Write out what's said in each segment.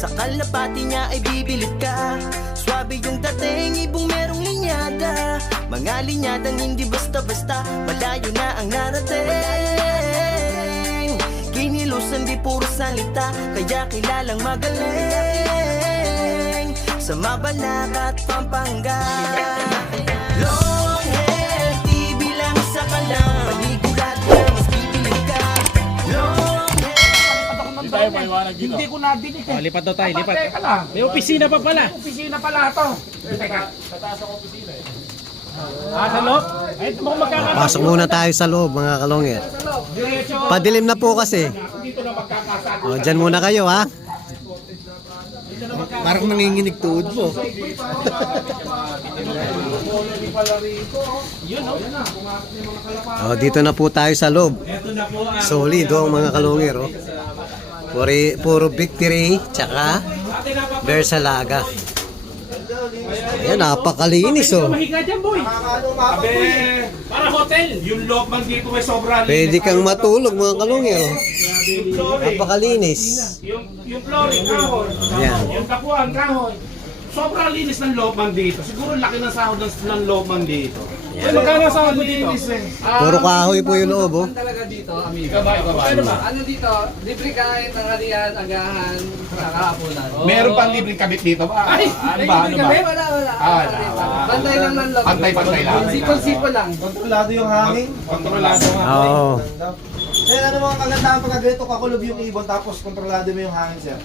Sa kalapati niya ay bibilid ka. Swabe yung dating, ibong merong linyada. Mga linyadang hindi basta-basta, malayo na ang narating. Kinilusan di puro salita, kaya kilalang magaling. Sa Mabalacat at Pampanga. Long hair, di bilang sa kalang panigulat na mas bibilid ka. Long hair. Hindi tayo maiwanag dito. Hindi ko nabili eh. Lipat daw tayo, lipat. Teka lang. May opisina pa pala. May opisina pala ito. Teka. Tataas ang opisina eh. Sa loob? Ay, ito mo magkakasama. Pasok muna tayo sa loob mga kalongit. Padilim na po kasi. Dito na magkakasama. O, dyan muna kayo ha. Parang nanginginig tuod mo. O, dito na po tayo sa loob. Solid ang mga kalongir. Oh. Puro victory, tsaka Bersalaga. Ayan, napakalinis oh. Mahiga dyan, boy. Abe, para hotel. Yung loob man dito may sobra. Pwede kang matulog mga kalongir. Oh. Napakalinis. Yung flooring kahoy. Ayan. Yung tapuan kahoy. Sobrang linis ng loob man dito. Siguro laki ng sahod ng loob man dito. Magkano ang sahod mo dito? Puro kahoy po yung loob oh. Talaga dito, amigo. Ikaw ba? Ano dito? Libre kain, tanghalian, agahan, nakahapunan. Meron pang libreng kabit dito ba? Ay, Ano ba? Wala. Bantay lang ng loob. Pantay lang. Sipol-sipol lang. Kontrolado yung hangin. Kontrolado nga. Oo. Sir, ano mga kagandahan pagka ganito kakulob yung ibon tapos kontrolado mo yung hangin, sir?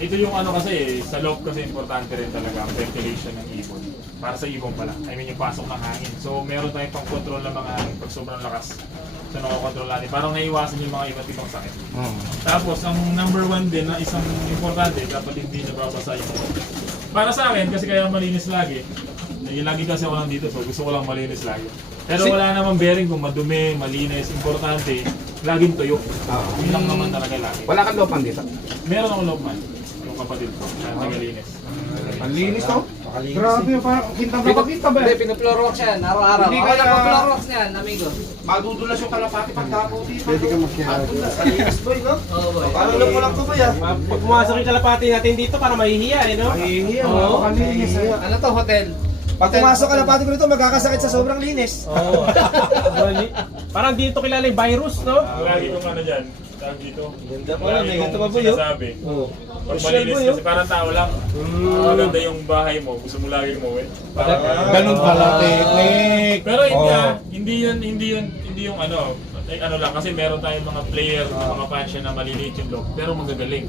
Ito yung ano kasi, sa loob kasi importante rin talaga ang ventilation ng ibon. Para sa ibon pala. I mean yung pasok ng hangin. So meron tayong pang control ng mga hangin pag sobrang lakas. So nakokontrol natin. Parang naiwasan yung mga iba't ibang sakit. Tapos ang number one din na isang importante, dapat hindi nababasa yung loob. Para sa akin, kasi kaya malinis lagi. Lagi kasi ako nandito, so gusto ko lang malinis lagi. Pero wala namang bearing kung madumi, malinis, importante, laging tuyo. Yun lang naman talaga lagi. Wala kang loob man dito. Meron akong loob man, yung kapatid ko, na nagalinis. Ang linis to. Grabe, parang kintab na pagkintab Hindi, eh. pinuploorwax yan, araw-araw. Hindi Ako kaya- nagpa-floorwax niyan, amigo. Madudulas yung kalapati pagtapo dito. Pwede ka makihago. Kalinis boy, no? Oo, boy. Parang alam ko lang to boy ah. Pag pumasok yung kalapati natin dito, para mahihiya eh, no? Mahihiya, Oo. makakalinis. Ano to, hotel? Pag pumasok ka na pati ko nito, magkakasakit sa sobrang linis. Oo. Parang dito kilala yung virus, no? Lagi kong ano dyan, tawag dito. Ganda Lagi may kong ganito pa boy, oh. sinasabi. Pag Social malinis boy, kasi parang tao lang. Maganda yung bahay mo, gusto mo lagi umuwi. Ganun pala, technique. Pero hindi yung ano, ano lang kasi meron tayong mga player, mga fans na maliliit yung look, pero magagaling.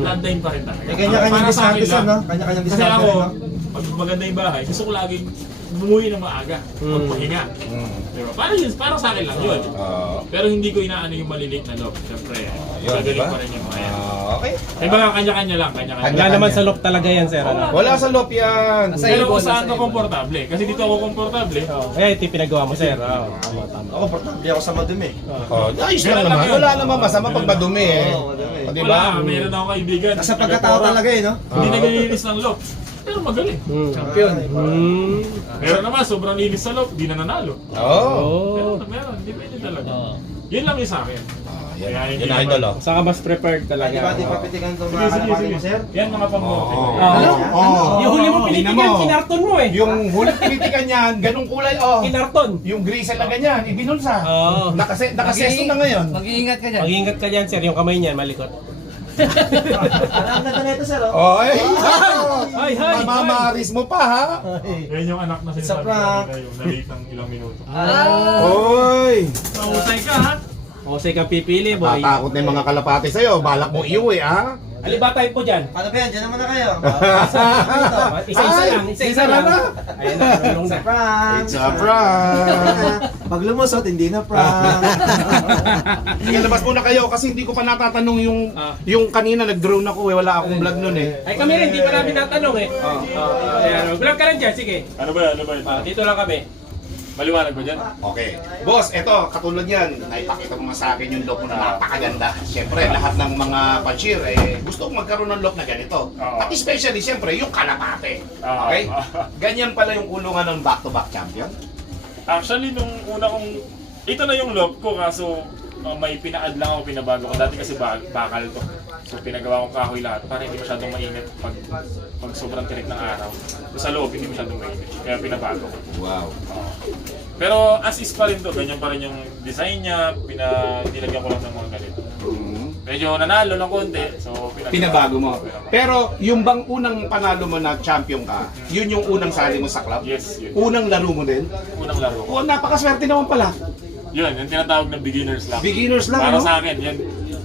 Landline pa rin talaga. Eh, kanya-kanyang Para sa akin diskarte, lang. no? Kanya-kanyang Kasi diskarte, ako, no? pag maganda yung bahay, gusto ko laging bumuwi ng maaga, magpahinga. Diba? Para sa akin lang yun. Pero hindi ko inaano yung maliliit na look. Siyempre, magagaling pa rin yung mga yan. Okay. May mga kanya-kanya lang, kanya-kanya. Wala naman sa loob talaga yan, sir. Ano? Wala sa loob yan. Sa Pero ibon, kung saan sa ka ibon. komportable, kasi dito ako komportable. Kaya ito yung pinagawa mo, sir. Oo, tama, tama. Ako, portable ako sa madumi. Oh, ayos lang naman. Wala naman masama pag madumi eh. Oo, madumi. O, Diba? diba? Meron ako kaibigan. Nasa pagkatao talaga eh, no? Hindi naglilinis ng look. Pero magaling. Champion. Meron naman, sobrang linis sa look, di na nanalo. Oo. Meron, depende talaga. Yun lang yung sa akin. Kaya hindi Yun ang idol, oh. Saka mas prepared Di ba, talaga. di papitikan itong Sige, mga sige, kalapati sige. mo, sir? Yan mga pamukha. Ano? Yung huli mo Tingnan pinitigan, mo. kinarton mo eh. Yung huling pinitikan niyan, ganung kulay, oh. Kinarton. Yung grisel na ganyan, ibinulsa. Oo. Nakasesto na ngayon. Mag-iingat ka dyan. Mag-iingat ka dyan, sir. Yung kamay niyan, malikot. Ang ganda nito, sir, oh. Oy! Hi, hi! Mamamaris mo pa, ha? Yan yung anak na sinasabi prank. kanina, yung na-late ng ilang minuto. Oy! Mahusay ka ha? Jose kang pipili, boy. Tatakot na yung mga kalapati sa'yo. Balak mo iuwi, ha? Aliba tayo po dyan. Paano ba yan? Diyan naman na kayo. Isa-isa lang, isa-isa lang. Ayun na, tulong It's na. a prank. It's a prank! Pag lumusot, hindi na prank. Sige, labas muna kayo kasi hindi ko pa natatanong yung kanina nag-drone ako eh. Wala akong vlog nun eh. Ay kami rin, di pa namin natanong eh. Ayan, vlog ka lang dyan, sige. Ano ba yan? Ano ba yan? Dito lang kami. Maliwanag ba dyan? Okay. Boss, eto, katulad yan, naipakita mo nga sa akin yung look mo na napakaganda. Siyempre, lahat ng mga panshir, gusto kong magkaroon ng look na ganito. At especially, siyempre, yung kalapate. Okay? Ganyan pala yung kulungan ng back-to-back champion. Actually, nung una kong... Ito na yung look ko, kaso may pina-add lang ako, pinabago ko. Dati kasi bakal to. So pinagawa kong kahoy lahat para hindi masyadong mainit pag sobrang tirik ng araw. So sa loob, hindi masyadong mainit. Kaya pinabago ko. Wow. Pero as is pa rin to, ganyan pa rin yung design niya, nilagyan ko lang ng mga ganito. Medyo nanalo ng konti, so Pinabago mo. Pero yung bang unang panalo mo na champion ka, yun yung unang sali mo sa club? Yes, yun. Unang laro mo din? Unang laro ko. Oo, napakaswerte naman pala. Yun, yung tinatawag na beginner's luck. Beginner's luck, Para no? sa akin, yan.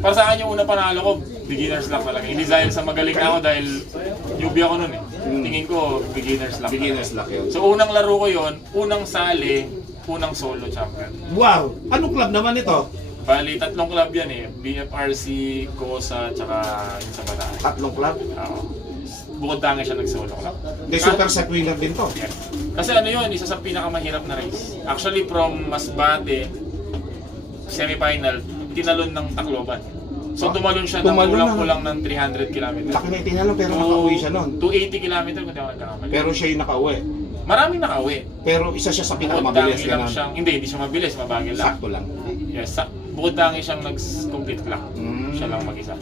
Para sa akin yung unang panalo ko, beginner's luck talaga. Hindi dahil sa magaling na ako dahil newbie ako nun eh. Tingin ko, beginner's luck. Beginner's luck yun. So unang laro ko yun, unang sali, unang solo champion. Wow! Anong club naman ito? Bali, 3 club yan eh. BFRC, COSA, tsaka yung sa Bataan. 3 club? Oo. Bukod tangi siya nag-solo club. Hindi, super set winner din to. Yes. Kasi ano yun, isa sa pinakamahirap na race. Actually, from Masbate, semifinal, tinalon ng Tacloban. So tumalon siya ng Tumalon kulang-kulang ng 300 km. Laki na itinalo pero nakauwi siya nun. 280 km kung di ako nagkakamali. Pero siya yung nakauwi. Maraming nakauwi. Pero isa siya sa Bukod pinakamabilis. tangi lang Ganun. siyang, hindi siya mabilis, mabagil lang. Sakto lang. Yes, bukod tangi siyang nag-complete clock. Siya lang mag-isa.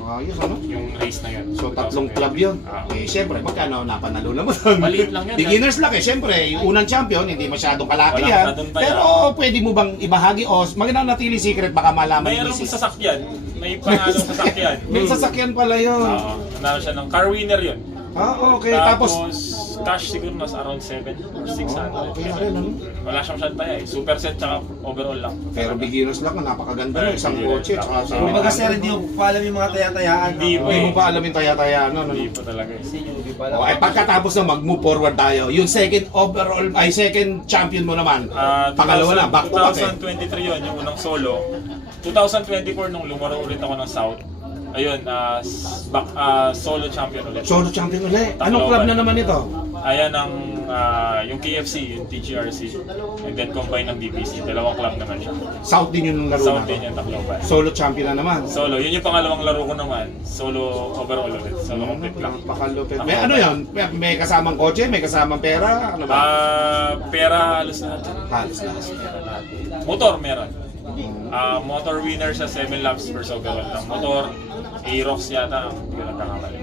Ayos ano? Yung race na yun. So 3 2020. club yun. Ah. Eh siyempre, magkano napanalo naman doon? Maliit lang yun. Beginner's luck eh. Siyempre, yung unang champion, hindi masyadong kalaki Walang yan. tadumpay, Pero pwede mo bang ibahagi o mananatili secret baka malaman ni Mayroong Mrs. sasakyan. May pangalong sasakyan. May sasakyan pala yun. Oo. Nanalo siya ng car winner yun. Ah, okay. Tapos, Tapos, cash siguro mas around 7 or 600. okay na rin, ano? Wala siyang shot pa eh. Super set tsaka overall lang. pero beginner's luck, napakaganda no? Isang kotse, tsaka sa... Kumbaga sir, hindi mo pa alam yung mga taya-tayaan. Hindi po Hindi eh. mo pa alam yung taya-taya, ano? Hindi po talaga eh. Hindi pa alam. O, ay pagkatapos na mag-move forward tayo, yung second overall, ay second champion mo naman. Pangalawa na, back to back eh. 2023 yun, yung unang solo. 2024 nung lumaro ulit ako ng South. Ayun, solo champion ulit. Solo champion ulit. Anong club na naman ito? Ayan ang yung KFC, yung TGRC, and then combine ng BPC. Dalawang club naman siya. South din yung laro South na din yung Tacloban. Solo champion na naman. Solo, yun yung pangalawang laro ko naman. Solo overall ulit. Solo complete lang. Napakalupit. May ano yun? May kasamang kotse? May kasamang pera? Ano ba? Pera halos lahat. Halos lahat. Motor meron. Motor winner sa 7 laps per overall lang. Motor, Aerox yata ang pinagkakamali.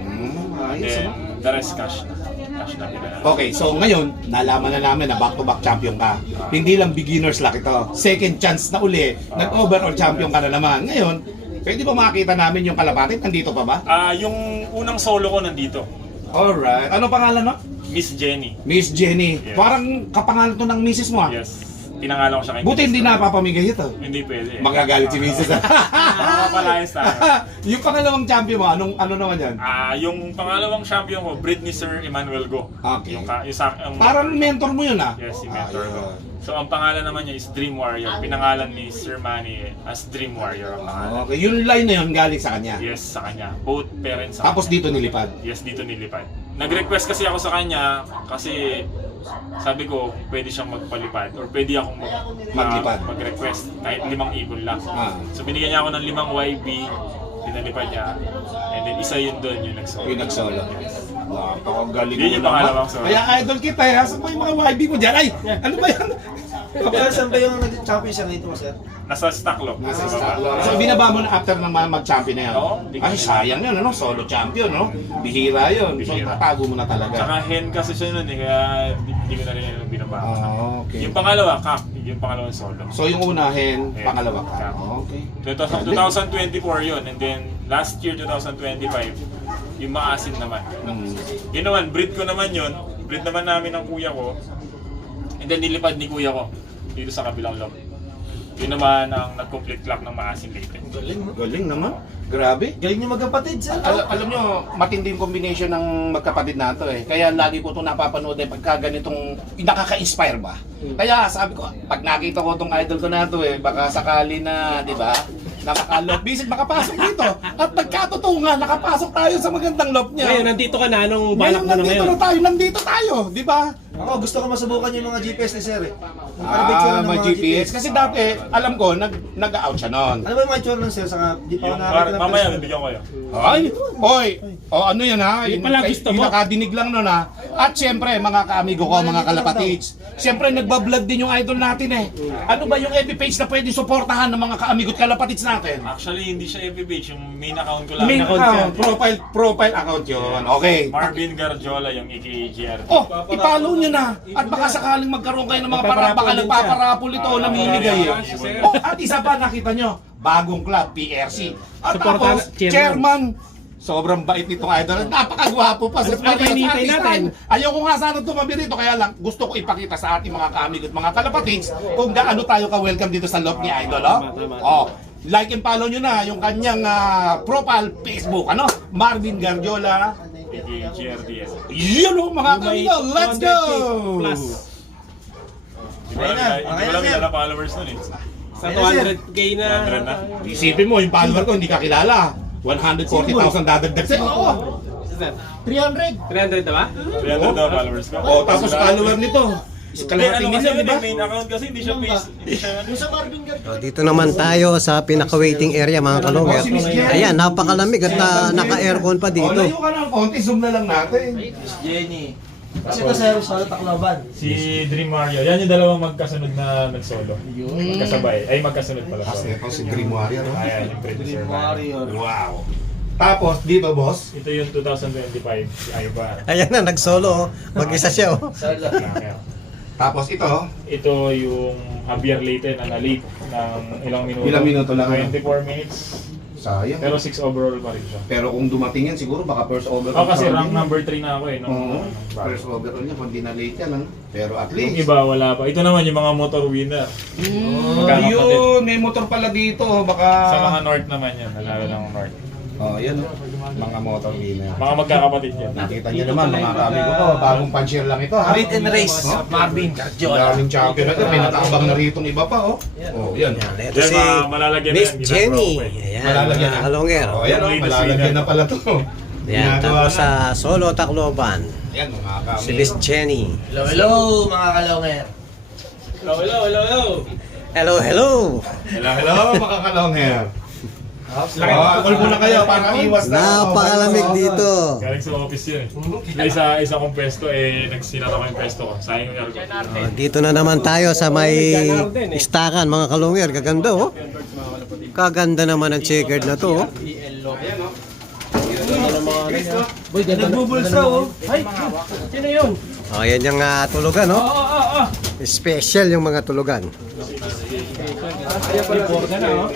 Ayos Then, ano? the rest cash na. Cash na pinag- Okay, so ngayon, nalaman na namin na back-to-back champion ka. Hindi lang beginner's luck ito. Second chance na uli, nag-overall champion ka na naman. Ngayon, pwede ba makita namin yung kalapati? Nandito pa ba? Yung unang solo ko nandito, Alright. Ano pangalan no? Miss Jenny. Miss Jenny. Yes. Parang kapangalan to ng misis mo ah. Yes. Pinangalan ko siya kay Buti Mrs. hindi napapamigay ito. Hindi pwede. Magagalit si misis ah. Makapalayas tayo. Yung pangalawang champion mo, ano naman yan? Yung pangalawang champion ko, Britney Sir Emmanuel Go. Okay. Yung Parang mentor mo yun ah. yes, si mentor ko. Ayun. So ang pangalan naman niya is Dream Warrior. Pinangalan ni Sir Manny as Dream Warrior ang pangalan. Okay, yung line na yun galing sa kanya. Yes, sa kanya. Both parents sa Tapos kanya. dito nilipad. Yes, dito nilipad. Nag-request kasi ako sa kanya kasi sabi ko pwede siyang magpalipad or pwede akong Maglipad. mag-request kahit 5 ibon lang. Ah. So binigyan niya ako ng 5 YB, pinalipad niya. And then isa yun doon yung nag-solo. Yung nag-solo. Napakagaling Yun yung mo naman. pangalawang solo. Kaya idol kita eh. Saan ba yung mga YB mo dyan? Ay, ano ba yan? Kaya saan ba yung nag-champion siya dito sir? Nasa Stacklog. Nasa Nasa stock. baba. So binaba mo na after ng mag-champion na yan? Oo, hindi ko Ay, siya- sayang yun, ano? Solo champion, no? Bihira yun. So, Bihira. tatago mo na talaga. Tsaka hen kasi siya nun eh, kaya hindi ko na rin yung binaba. Okay. Yung pangalawa, Kak. Yung pangalawang solo. So, yung unahin, Hen. pangalawa ka. Kak. Okay. 2024 yun, and then last year 2025 yung maasin naman. Yun naman, breed ko naman yun, breed naman namin ng kuya ko, and then nilipad ni kuya ko dito sa kabilang lob. Yun naman ang nag-complete clock ng maasin lately. Galing no? Galing naman. Grabe. Galing niyo magkapatid sir. Alam nyo, matinding combination ng magkapatid na to eh. Kaya lagi ko ito napapanood eh, pagka ganitong nakaka-inspire ba. Kaya sabi ko, pag nakita ko itong idol ko na to eh, baka sakali na, di ba, nakaka-lob visit, makapasok dito. At nagkatotoo nga, nakapasok tayo sa magandang lob niya. Ngayon, nandito ka na. Anong Ngayon balak mo na nandito ngayon? na tayo, nandito tayo, di ba? Ako, gusto ko masubukan yung mga GPS ni Sir eh. Yung itsura ng May GPS. Kasi dati, alam ko, nag-out siya noon. Ano ba yung mga itsura ng Sir? Saka di pa ako nakakita ng Mamaya, personal. bibigyan ko kayo. Ay, oy, ano yan ha? Yung pala gusto mo. Nakadinig lang nun ha. At syempre, mga kaamigo ko, mga kalapatids, syempre nagbablog din yung idol natin eh. Ano ba yung FB page na pwede suportahan ng mga kaamigo at kalapatids natin? Actually, hindi siya FB page. Yung main account ko lang. Main account, profile account yun. Okay. Marvin Garjola, yung AKA-GRD. Oh, ipollow nyo na. At baka sakaling magkaroon kayo ng mga baka nagpaparapol ito o namimigay eh. Oh, at isa pa, nakita nyo, bagong club, PRC. At Supportan- tapos, chairman. Sobrang bait nitong idol. Napakagwapo pa. Ano pa hinihintay natin? Ayoko nga sana tumabi rito. Kaya lang, gusto ko ipakita sa ating mga kaamig at mga kalapatids kung gaano tayo ka-welcome dito sa loob ni Idol. Oh, like and follow nyo na yung kanyang profile Facebook. Ano? Marvin Garjola. AKA-GRDS. Yun o mga kamigo. Let's go! Plus. Hindi ko lang kilala followers nun eh. Sa 200k na. 100 na. Isipin mo, yung follower ko hindi ka kilala. 140,000 dadagdag sa'yo. Oo. 300 na ba? 300 na followers ko. Oh, tapos follower nito. Hindi, Kalahating ano kasi milyon, yun di ba? eh, main account kasi hindi siya face. Hindi siya So, dito naman tayo sa pinaka-waiting area mga kalongger. Ayan, napakalamig at naka-aircon pa Oh, dito. layo ka ng konti, zoom na lang natin. Kasi ito Sir, sa Tacloban. Si Dream Mario. Yan yung dalawang magkasunod na nag-solo. Magkasabay. Ay, magkasunod pala. Kasi ito si Dream Warrior. oh. Ayan, yung producer. Wow. Tapos, dito boss, Ito yung 2025, si Aybar. Ayan na, nag-solo. Oh. Mag-isa siya. Oh. tapos ito, Ito yung Javier Leighton na late ng ilang minuto. Ilang minuto lang. 24 minutes. sayang. Pero 6 overall pa rin siya. Pero kung dumating yan, siguro baka first overall. Oh, kasi pa rank rin. number 3 na ako eh. Oo, Nung, first overall niya, kung di na late yan. Ano? Pero at yung least. iba wala pa. Ito naman yung mga motor winner. Magkakapatid. Ayun, may motor pala dito. Baka... Sa mga north naman yan. Lalo ng north. Oh, yan. Mga motor winner. Mga magkakapatid yan. Nakita niyo naman, mga kamigo ko, bagong puncher lang ito ha. Read and race, Oh? Marvin Garjola. Daming champion na ito, may nakaabang na rito iba pa oh. Oh, yan. Ito Yan, si malalagyan na Miss yan, Jenny. ginagawa ko eh. Ayan, Malalagyan mga na. kalongger. Oh, yan oh, Latest malalagyan winner. na pala to. Ayan, Ginagawa tapos na. sa Solo Tacloban, Yan mga kamigo. si Miss Jenny. Hello, hello mga kalonger. Hello, hello, hello, hello. Hello, hello! Hello mga kalongher. Call muna kayo para iwas na. Napakalamig dito. Galing sa office yun eh. Isa kong pesto eh, nagsinara ko yung pesto ko. Sayang yung aircon. Oh, dito na naman tayo sa may istakan mga kalongger. Kaganda oh. Kaganda naman ang checkered na to oh. Nagbubulsa oh. Ay, sino yun? Oh, yan yung tulugan oh. Special yung mga tulugan. Report na oh.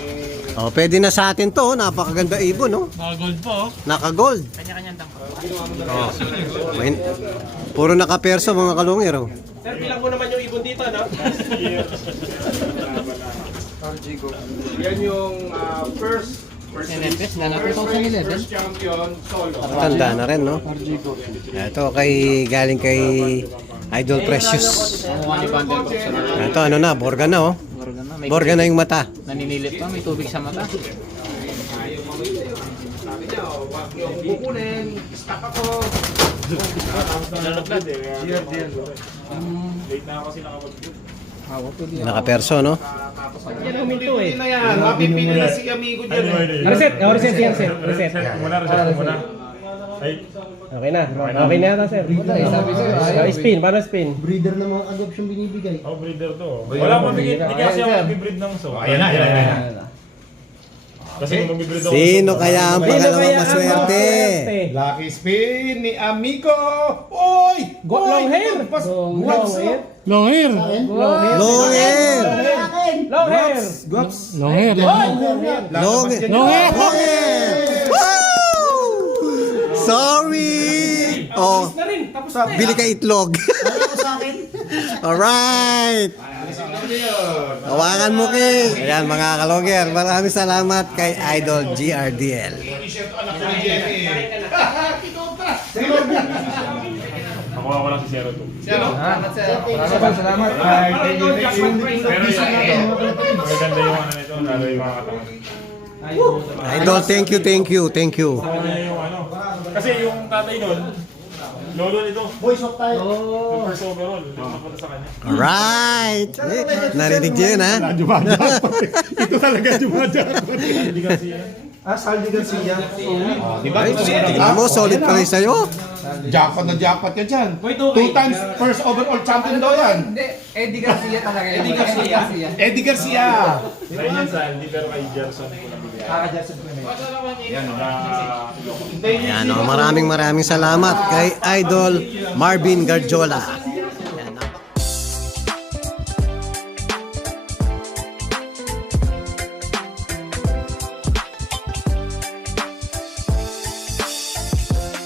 Oh, pwede na sa atin to, oh. Napakaganda ibon, no? Naka-gold pa oh. Naka-gold. Oh. May, puro naka-perso mga kalungir, oh. Sir, bilang mo naman yung ibon dito, no? Yan yung first champion solo. Tanda na rin, no? Ito galing kay Idol Precious. Ito ano na, Borga na, oh. Borga na yung mata. Naninilit pa, may tubig sa mata. Sabi niya, wag yung kukunin, stop ako. Late na ako kasi nakapag... Naka-perso, no? Yan ang minto eh. na yan, mapipili na si amigo dyan eh. Reset, reset. Reset ko muna. Ay, Okay na. Okay na yata, sir. Spin, paano spin? Breeder ng mga agap yung binibigay. oh breeder to. Wala akong mabigay. Hindi kasi ako mag-breed ng so. Ayan na. Kasi kung mag-breed ako. Sino kaya ang Sino pangalawang kaya ang maswerte? Lucky spin ni amigo. Oy! Long hair. Long hair. Long hair. Long hair! Long hair. Long hair! Long hair! Woo! Sorry! Oh, Na rin. Tapos bili ka itlog. Alright! Hawakan mo, King! Ayan mga kalongger, maraming salamat kay Idol GRDL. T-shirt anak ko ni Jenny. Nakuha ko lang si 02. Salamat. Pero maganda yung ano nito, lalo yung mga katawan. Idol, thank you. Sa kanya yung ano. Kasi yung tatay nun, Lolo nito. Boy, swap tayo. Yung first overall. Yung napunta sa kanya. Alright! Narinig niyo yun, ha? Ito talaga jumajackpot. Hindi kasi yan. Ah, Saldi Garcia. Di ba? Ay, tingnan mo, solid pala yung sa'yo. Jackpot na jackpot ka dyan. 2 times first overall champion daw yan. Hindi, Eddie Garcia talaga. Eddie Garcia. Eddie Garcia. Ayun yan sa hindi pero kay Gerson ko nabigyan. Yan, Ayan, oh, maraming salamat kay Idol Marvin Garjola. Ayan, oh.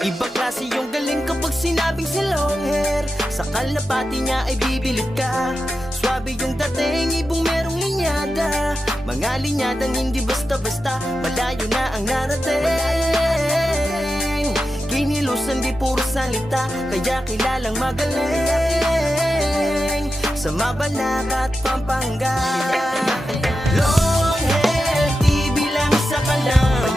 Ibang klase yung galing kapag sinabing si long hair. Sa kalapati niya ay bibilid ka. Swabe yung dating, ibong merong linyada. Mga linyadang hindi basta-basta, malayo na ang narating. Kinilusan di puro salita, kaya kilalang magaling. Sa Mabalacat at Pampanga, long hair, di bilang sa kalam.